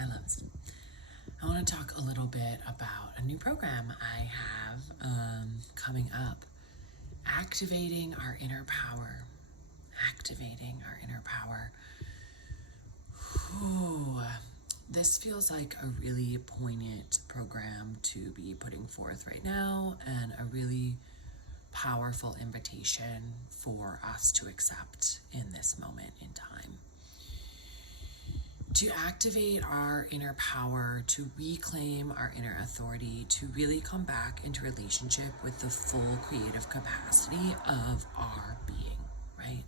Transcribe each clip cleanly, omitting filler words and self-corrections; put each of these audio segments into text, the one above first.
Hi, loves. I want to talk a little bit about a new program I have coming up. Activating our inner power. Activating our inner power. Ooh, this feels like a really poignant program to be putting forth right now, and a really powerful invitation for us to accept in this moment in time. To activate our inner power, to reclaim our inner authority, to really come back into relationship with the full creative capacity of our being, right?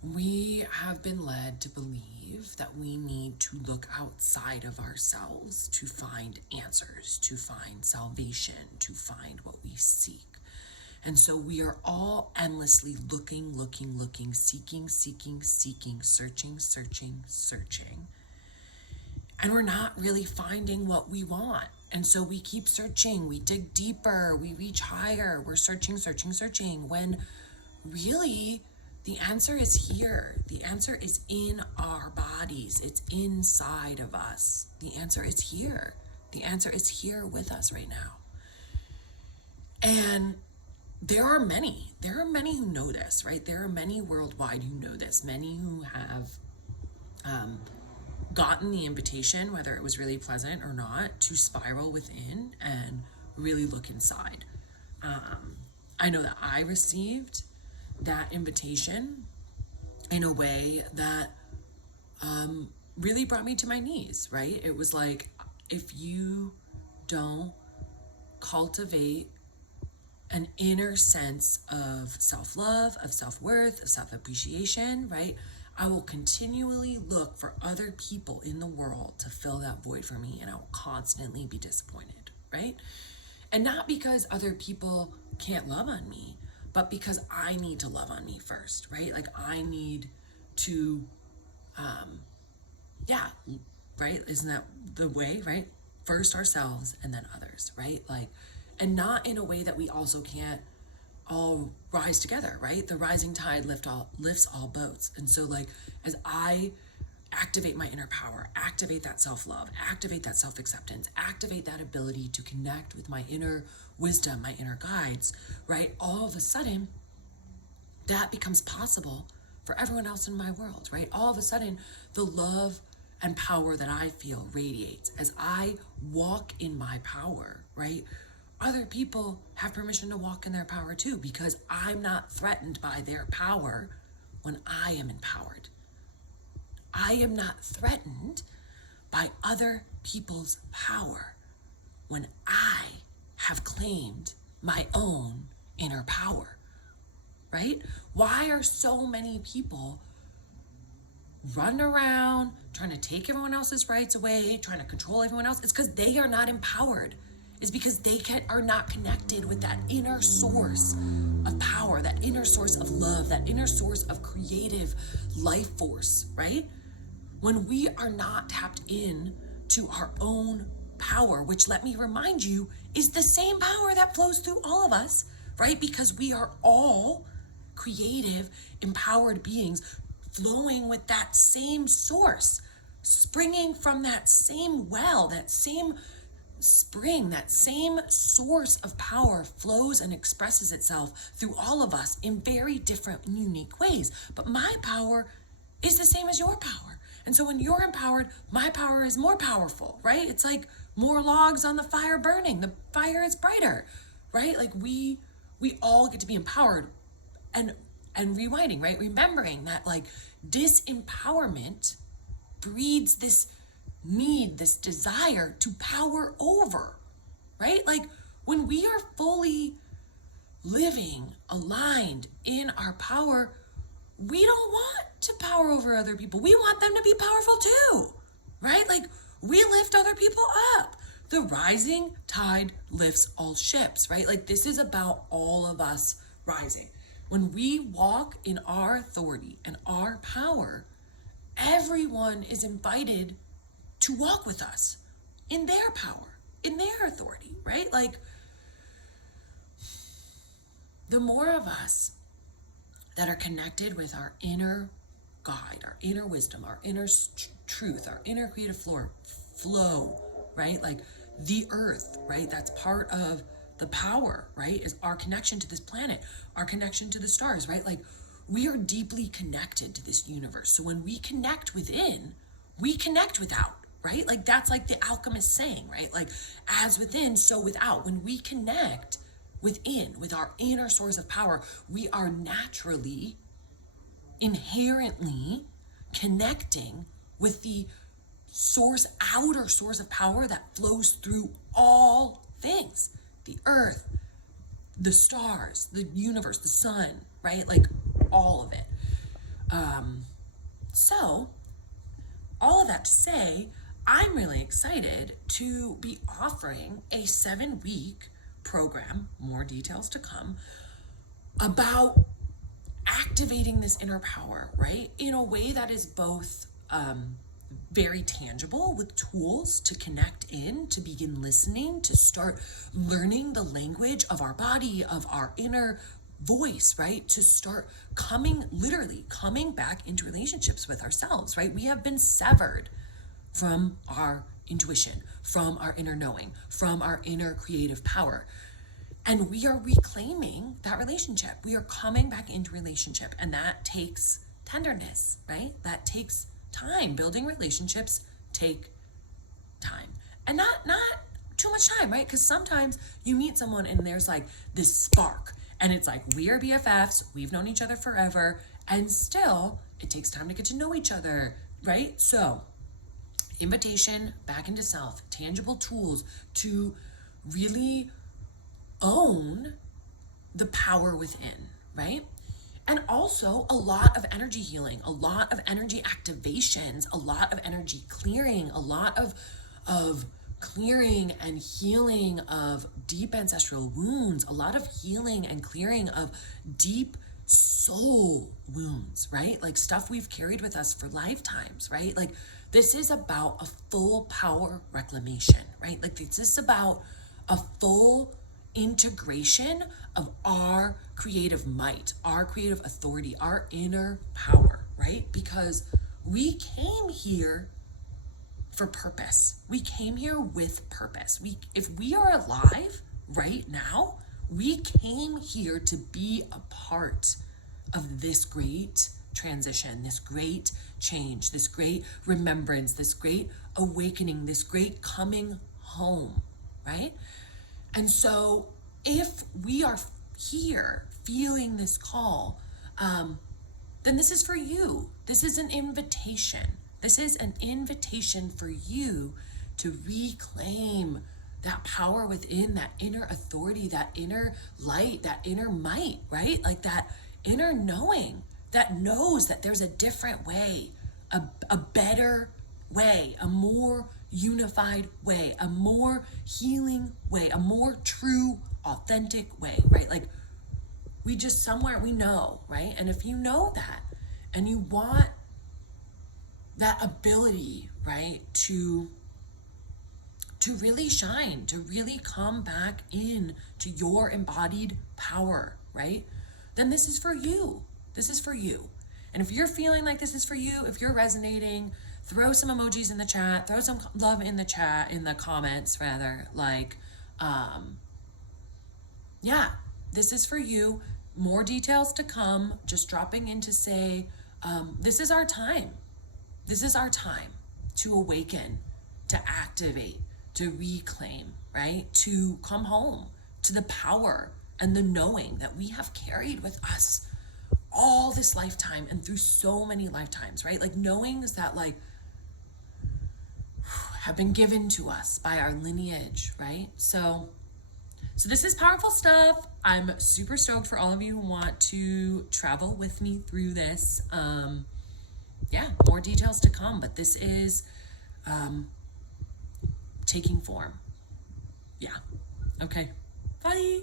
We have been led to believe that we need to look outside of ourselves to find answers, to find salvation, to find what we seek. And so we are all endlessly looking, seeking, searching. And we're not really finding what we want. And so we keep searching, we dig deeper, we reach higher, we're searching, when really the answer is here. The answer is in our bodies. It's inside of us. The answer is here. The answer is here with us right now. And there are many who know this, right? There are many worldwide who know this, many who have gotten the invitation, whether it was really pleasant or not, to spiral within and really look inside. I know that I received that invitation in a way that really brought me to my knees, right? It was like, if you don't cultivate an inner sense of self-love, of self-worth, of self-appreciation, right? I will continually look for other people in the world to fill that void for me, and I will constantly be disappointed, right? And not because other people can't love on me, but because I need to love on me first, right? Like I need to, right? Isn't that the way, right? First ourselves and then others, right? Like, and not in a way that we also can't all rise together, right? The rising tide lifts all boats. And so like, as I activate my inner power, activate that self-love, activate that self-acceptance, activate that ability to connect with my inner wisdom, my inner guides, right? All of a sudden, that becomes possible for everyone else in my world, right? All of a sudden, the love and power that I feel radiates as I walk in my power, right? Other people have permission to walk in their power too, because I'm not threatened by their power when I am empowered. I am not threatened by other people's power when I have claimed my own inner power, right? Why are so many people running around trying to take everyone else's rights away, trying to control everyone else? It's because they are not empowered. It's because they are not connected with that inner source of power, that inner source of love, that inner source of creative life force, right? When we are not tapped in to our own power, which, let me remind you, is the same power that flows through all of us, right? Because we are all creative, empowered beings flowing with that same source, springing from that same well, that same spring, that same source of power flows and expresses itself through all of us in very different and unique ways. But my power is the same as your power. And so when you're empowered, my power is more powerful, right? It's like more logs on the fire burning. The fire is brighter, right? Like we all get to be empowered, and rewinding, right? Remembering that like disempowerment breeds this need, this desire to power over, right? Like when we are fully living aligned in our power, we don't want to power over other people. We want them to be powerful too, right? Like we lift other people up. The rising tide lifts all ships, right? Like this is about all of us rising. When we walk in our authority and our power, everyone is invited to walk with us in their power, in their authority, right? Like the more of us that are connected with our inner guide, our inner wisdom, our inner truth, our inner creative flow, right? Like the earth, right? That's part of the power, right? Is our connection to this planet, our connection to the stars, right? Like we are deeply connected to this universe. So when we connect within, we connect without, right? Like that's like the alchemist saying, right? Like as within, so without. When we connect within, with our inner source of power, we are naturally, inherently connecting with the source, outer source of power that flows through all things, the earth, the stars, the universe, the sun, right? Like all of it. So all of that to say, I'm really excited to be offering a 7-week program, more details to come, about activating this inner power, right? In a way that is both very tangible, with tools to connect in, to begin listening, to start learning the language of our body, of our inner voice, right? To start literally coming back into relationships with ourselves, right? We have been severed from our intuition, from our inner knowing, from our inner creative power. And we are reclaiming that relationship. We are coming back into relationship. And that takes tenderness, right? That takes time. Building relationships take time. And not too much time, right? Because sometimes you meet someone and there's like this spark. And it's like, we are BFFs. We've known each other forever. And still, it takes time to get to know each other, right? So, invitation back into self, tangible tools to really own the power within, right? And also a lot of energy healing, a lot of energy activations, a lot of energy clearing, a lot of clearing and healing of deep ancestral wounds, a lot of healing and clearing of deep soul wounds, right? Like stuff we've carried with us for lifetimes, right? Like this is about a full power reclamation, right? Like this is about a full integration of our creative might, our creative authority, our inner power, right? Because we came here for purpose. We came here with purpose. If we are alive right now, we came here to be a part of this great transition, this great change, this great remembrance, this great awakening, this great coming home, right? And so if we are here feeling this call, then this is for you. This is an invitation. This is an invitation for you to reclaim that power within, that inner authority, that inner light, that inner might, right? Like that inner knowing that knows that there's a different way, a better way, a more unified way, a more healing way, a more true, authentic way, right? Like we just somewhere we know, right? And if you know that and you want that ability, right, to really shine, to really come back in to your embodied power, right? Then this is for you. This is for you. And if you're feeling like this is for you, if you're resonating, throw some emojis in the chat, throw some love in the chat, in the comments rather, like, yeah, this is for you. More details to come, just dropping in to say, this is our time. This is our time to awaken, to activate, to reclaim, right? To come home to the power and the knowing that we have carried with us all this lifetime and through so many lifetimes, right? Like knowings that like have been given to us by our lineage, right? So this is powerful stuff. I'm super stoked for all of you who want to travel with me through this. Yeah, more details to come, but this is taking form. Yeah. Okay. Bye.